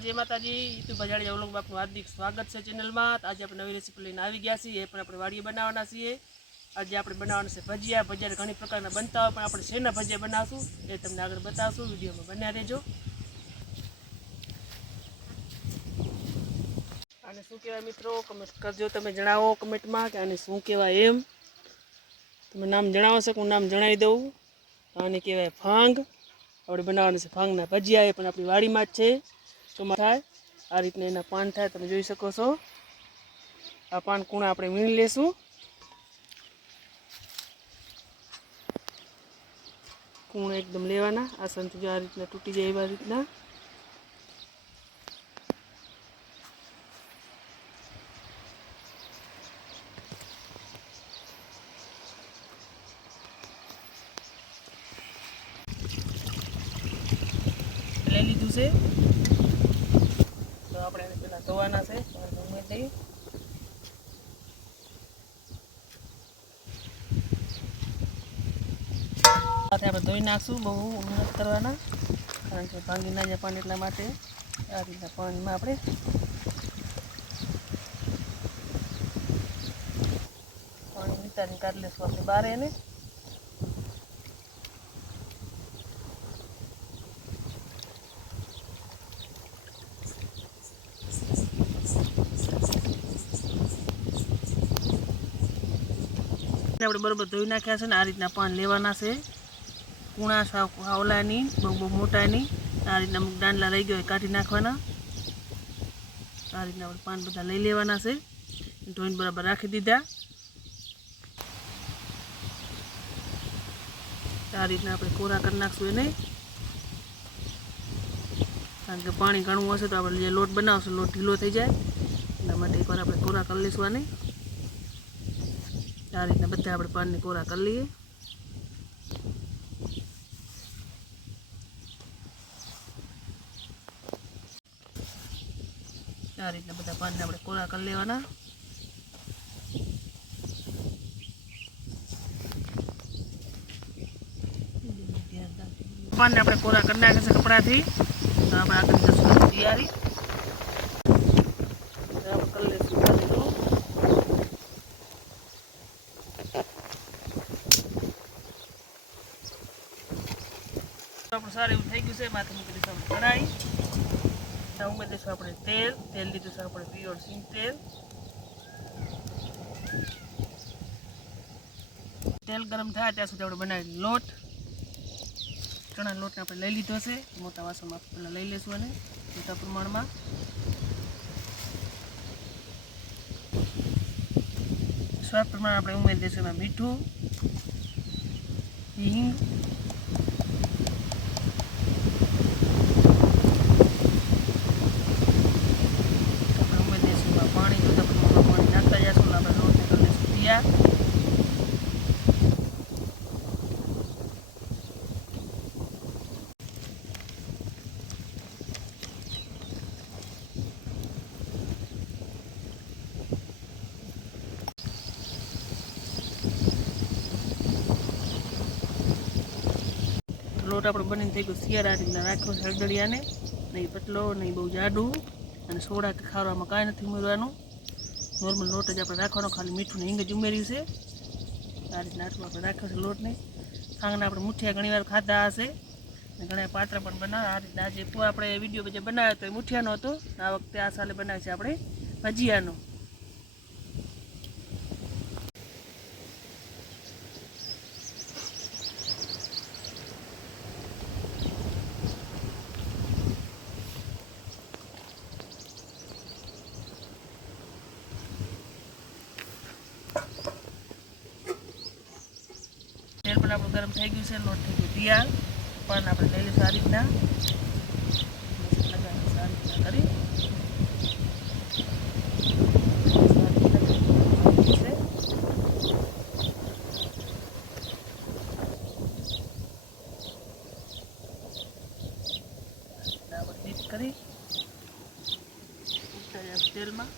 જય માતાજી, યુટ્યુબ ભજાડી અવલોક બાપનું હાર્દિક સ્વાગત છે ચેનલમાં. આજે આપણે નવી રેસીપી લઈને આવી ગયા છીએ. એ પણ આપણે વાડીએ બનાવવાના છીએ. આજે આપણે બનાવવાના છે ભજીયા. ભજીયા ઘણી પ્રકારના બનતા હોય, પણ આપણે શેના ભજીયા બનાવશું એ તમને આગળ બતાવશું. વિડીયોમાં બન્યા રહેજો. અને શું કહેવાય મિત્રો? કમેન્ટ કરજો તમે, જણાવો કમેન્ટમાં કે આને શું કહેવાય એમ. તમે નામ જણાવો છો હું નામ જણાવી દઉં? આને કહેવાય ફાંગ આપણે બનાવવાનું છે ફાંગના ભજીયા. એ પણ આપણી વાડીમાં જ છે. ચોમા થાય. આ રીતના એના પાન થાય, તમે જોઈ શકો છો. આ પાન કૂણા આપણે વીણી લેશું. કૂણ એકદમ લેવાના. આ જો આ રીતના તૂટી જાય એવા રીતના. લઈ લીધું છે. આપણે એને પેલા ધોવાના છે આપણે ધોઈ નાખશું, બહુ મહેનત કરવાના, કારણ કે ભાંગી ના જાય પાણી એટલા માટે. આ રીતના પાણીમાં આપણે પાણી નિતારી કાઢી લેશું આપણે બારે એને. આપણે બરોબર ધોઈ નાખ્યા છે ને આ રીતના પાન લેવાના છે. કૂણા સાવ હાવલાની, બહુ બહુ મોટાની. આ રીતના અમુક દાંડલા રહી ગયો કાઢી નાખવાના. આ રીતના આપણે પાન બધા લઈ લેવાના છે. ધોઈને બરાબર રાખી દીધા. આ રીતના આપણે કોરા કરી નાખશું એને. કારણ કે પાણી ઘણું હશે તો આપણે જે લોટ બનાવશું લોટ ઢીલો થઈ જાય. એના માટે એકવાર આપણે કોરા કરી લઈશું આને. આ રીતના બધા આપણે પાનને કોરા કરી લઈએ. આ રીતના બધા પાનને આપણે કોરા કરી લેવાના. પાનને આપણે કોરા કરી નાખે છે કપડાથી. તો આપણે આગળ જશું તૈયારી આપણે કરી લઈશું પાણીનું આપણું સારું એવું થઈ ગયું છે માથે મૂકી દઈશું આપણે કઢાઈ. ઉમેરી દઈશું આપણે તેલ તેલ લીધું છે આપણે પ્યોર સિંગ તેલ. તેલ ગરમ થાય ત્યાં સુધી આપણે બનાવી લોટ. ચણા લોટને આપણે લઈ લીધો છે, મોટા વાસણમાં પહેલાં લઈ લઈશું અને મોટા પ્રમાણમાં. સ્વાદ પ્રમાણે આપણે ઉમેરી દઈશું એમાં મીઠું, હિંગ આપણે ઉમેરી દઈશું એમાં પાણી જોતા પ્રમાણમાં પાણી નાખતા જઈશું એટલે આપણે લોટને કરી દઈશું તૈયાર લોટ આપણો બનીને થઈ ગયો. શિયાળા રીતના રાખ્યો છે હળદડિયાને નહીં પતલો નહીં બહુ જાડું. અને સોડા કે ખાવામાં કાંઈ નથી ઉમેરવાનું. નોર્મલ લોટ જ આપણે રાખવાનો. ખાલી મીઠું ને હિંગ જ ઉમેર્યું છે. આ રીતના આટલું આપણે રાખ્યો છે લોટને. ખાંગના આપણે મુઠિયા ઘણીવાર ખાધા હશે. અને ઘણા પાત્રા પણ બનાવ્યા આ રીતના આજે આપણે વીડિયો જે બનાવ્યો તો એ મુઠિયાનો હતો. આ વખતે આ સાલે બનાવે છે આપણે ભજીયાનો તેલ પણ આપણું ગરમ થઈ ગયું છે, લોટ થઈ ગયું તૈયાર પણ આપણે લઈ લઈશું આ રીતના. કરી કરી. તેલમાં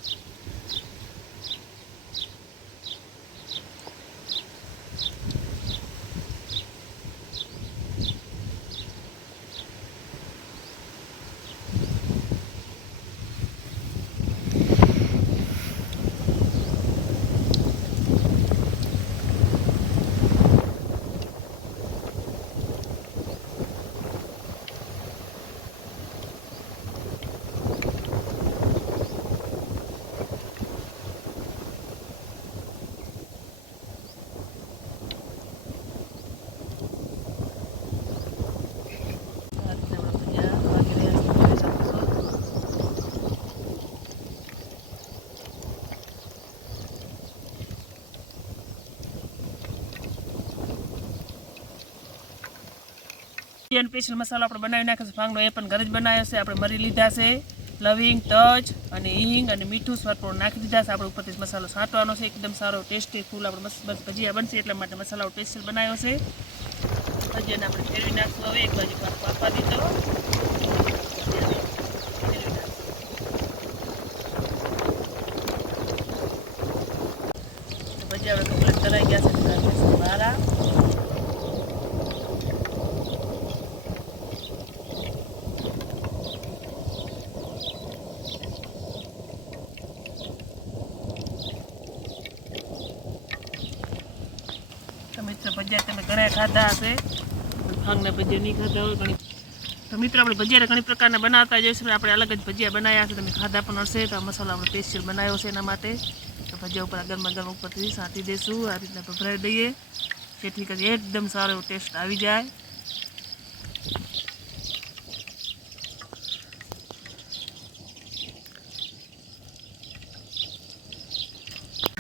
ભજીયાનો સ્પેશિયલ મસાલો આપણે બનાવી નાખ્યો છે. એ પણ ઘરે જ બનાવ્યો છે. આપણે મરી લીધા છે. લવિંગ તજ અને હિંગ અને મીઠું સ્વાદ નાખી દીધા છે. આપણે ઉપરથી મસાલો છાંટવાનો છે. એકદમ સારો ટેસ્ટી ફૂલ આપણે મસ્ત ભજીયા બનશે એટલા માટે મસાલો સ્પેશિયલ બનાવ્યો છે. ભજીયાને આપણે ફેરવી નાખશું હવે. એક બાજુ આપવા દીધો ભજીયા આપણે કપડા કરાઈ ગયા છે. તો ભજીયા તમે ઘણા ખાધા હશે. ભાંગના ભજીયા નહીં ખાધા હોય ઘણી. તો મિત્રો, આપણે ભજીયા ઘણી પ્રકારના બનાવતા જઈશું. આપણે અલગ જ ભજીયા બનાવ્યા છે. તમે ખાધા પણ હશે. તો આ મસાલો આપણે સ્પેશિયલ બનાવ્યો છે એના માટે. તો ભજીયા ઉપર આ ગરમા ગરમ ઉપરથી સાંટી દઈશું. આ રીતના ભભરાઈ દઈએ. જેથી કરી એકદમ સારો એવો ટેસ્ટ આવી જાય.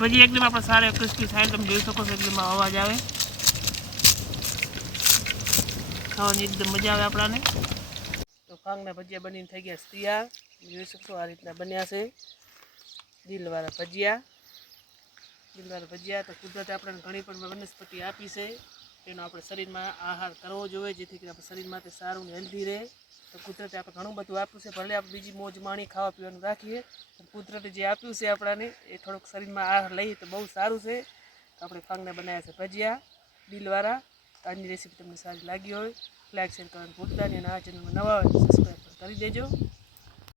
ભજી એકદમ આપણે સારા ક્રિસ્પી થાય તમે જોઈ શકો છો, એકદમ અવાજ આવે. ખાવાની એકદમ મજા આવે આપણાને. તો ખાંગના ભજીયા બનીને થઈ ગયા તૈયાર. જોઈ શકશો આ રીતના બન્યા છે. દિલવાળા ભજીયા. દિલવાળા ભજીયા તો કુદરતે આપણને ઘણી પણ વનસ્પતિ આપી છે. તેનો આપણે શરીરમાં આહાર કરવો જોઈએ, જેથી કરીને આપણે શરીર માટે સારું ને હેલ્ધી રહે. તો કુદરતે આપણે ઘણું બધું આપ્યું છે. ભલે આપણે બીજી મોજ, માણી, ખાવા પીવાનું રાખીએ, પણ કુદરતે જે આપ્યું છે આપણાને, એ થોડોક શરીરમાં આહાર લઈએ તો બહુ સારું છે. આપણે ફાંગના બનાવ્યા છે ભજીયા. દિલવાળા આજની રેસીપી તમને સારી લાગી હોય લાઈક શેર કરવાનું ભૂલતા નહીં અને આ ચેનલમાં નવા હોય સબસ્ક્રાઈબ કરી દેજો.